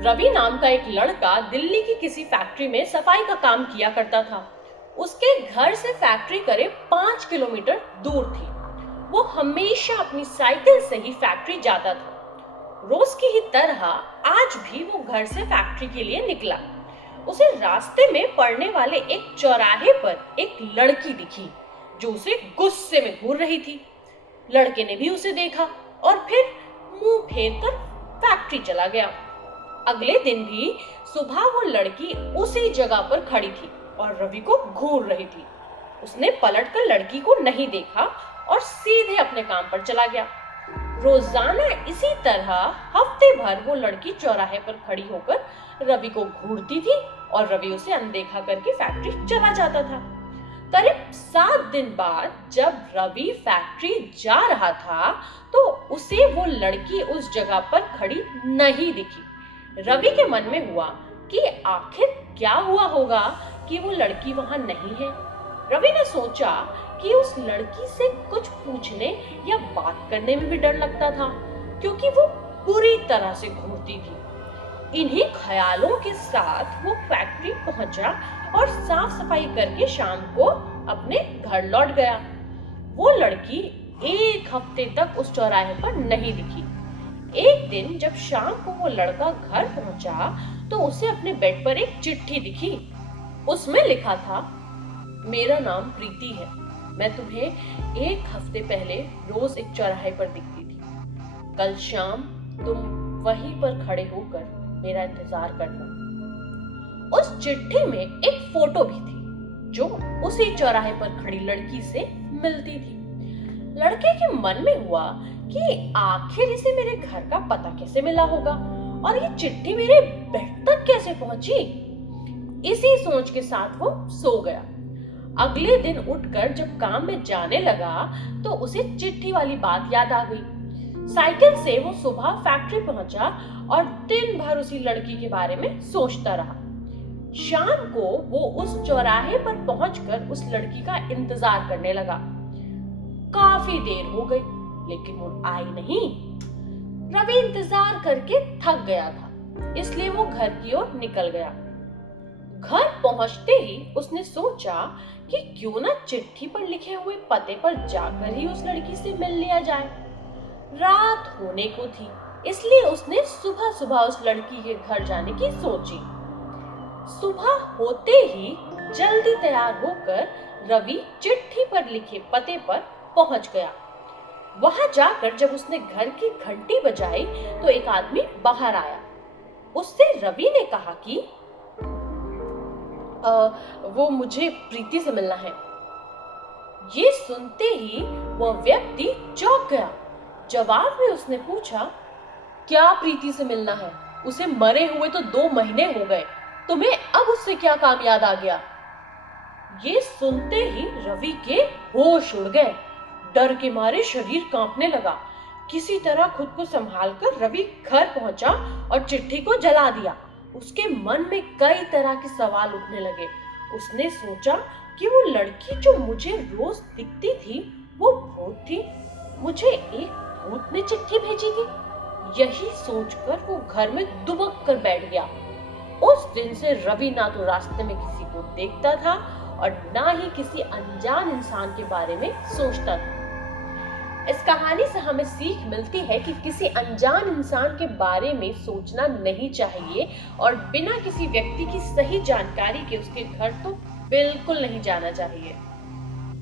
रवि नाम का एक लड़का दिल्ली की किसी फैक्ट्री में सफाई का काम किया करता था। उसके घर से फैक्ट्री करीब 5 किलोमीटर दूर थी। वो हमेशा अपनी साइकिल से ही फैक्ट्री जाता था। रोज की ही तरह आज भी वो घर से फैक्ट्री के लिए निकला। उसे रास्ते में पड़ने वाले एक चौराहे पर एक लड़की दिखी जो उसे गुस्से में घूर रही थी। लड़के ने भी उसे देखा और फिर मुंह फेर कर फैक्ट्री चला गया। अगले दिन भी सुबह वो लड़की उसी जगह पर खड़ी थी और रवि को घूर रही थी। उसने पलटकर लड़की को नहीं देखा और सीधे अपने काम पर चला गया। रोजाना इसी तरह हफ्ते भर वो लड़की चौराहे पर खड़ी होकर रवि को घूरती थी और रवि उसे अनदेखा करके फैक्ट्री चला जाता था। करीब 7 दिन बाद जब रवि फैक्ट्री जा रहा था तो उसे वो लड़की उस जगह पर खड़ी नहीं दिखी। रवि के मन में हुआ कि आखिर क्या हुआ होगा कि वो लड़की वहां नहीं है। रवि ने सोचा कि उस लड़की से कुछ पूछने या बात करने में भी डर लगता था क्योंकि वो पूरी तरह से घूरती थी। इन्हीं ख्यालों के साथ वो फैक्ट्री पहुंचा और साफ सफाई करके शाम को अपने घर लौट गया। वो लड़की एक हफ्ते तक उस चौराहे पर नहीं दिखी। एक दिन जब शाम को वो लड़का घर पहुंचा तो उसे अपने बेड पर एक चिट्ठी दिखी। उसमें लिखा था, मेरा नाम प्रीति है। मैं तुम्हें एक हफ्ते पहले रोज एक चौराहे पर दिखती थी। कल शाम तुम वहीं पर खड़े होकर मेरा इंतजार करना। उस चिट्ठी में एक फोटो भी थी जो उसी चौराहे पर खड़ी लड़की से मिलती थी। लड़के के मन में हुआ कि आखिर इसे मेरे घर का पता कैसे मिला होगा और ये चिट्ठी मेरे बेड तक कैसे पहुंची। इसी सोच के साथ वो सो गया। अगले दिन उठकर जब काम में जाने लगा तो उसे चिट्ठी वाली बात याद आ गई। साइकिल से वो सुबह फैक्ट्री पहुंचा और दिन भर उसी लड़की के बारे में सोचता रहा। शाम को वो उस चौराहे पर पहुंचकर उस लड़की का इंतजार करने लगा। काफी देर हो गई लेकिन वो आई नहीं। रवि इंतजार करके थक गया था इसलिए वो घर की ओर निकल गया। घर पहुंचते ही उसने सोचा कि क्यों ना चिट्ठी पर लिखे हुए पते पर जाकर ही उस लड़की से मिल लिया जाए। रात होने को थी इसलिए उसने सुबह सुबह उस लड़की के घर जाने की सोची। सुबह होते ही जल्दी तैयार होकर रवि चिट्ठी पर लिखे पते पर पहुंच गया। वहां जाकर जब उसने घर की घंटी बजाई तो एक आदमी बाहर आया। उससे रवि ने कहा कि वो मुझे प्रीति से मिलना है। ये सुनते ही वह व्यक्ति चौंक गया। जवाब में उसने पूछा, क्या प्रीति से मिलना है? उसे मरे हुए तो 2 महीने हो गए। तुम्हें अब उससे क्या काम याद आ गया? ये सुनते ही रवि के होश उड़ गए। डर के मारे शरीर कांपने लगा। किसी तरह खुद को संभालकर रवि घर पहुंचा और चिट्ठी को जला दिया। उसके मन में कई तरह के सवाल उठने लगे। उसने सोचा कि वो लड़की जो मुझे रोज दिखती थी वो भूत थी। मुझे एक भूत ने चिट्ठी भेजी थी। यही सोचकर वो घर में दुबक कर बैठ गया। उस दिन से रवि ना तो रास्ते में किसी को देखता था और ना ही किसी अनजान इंसान के बारे में सोचता था। इस कहानी से हमें सीख मिलती है कि किसी अनजान इंसान के बारे में सोचना नहीं चाहिए और बिना किसी व्यक्ति की सही जानकारी के उसके घर तो बिल्कुल नहीं जाना चाहिए।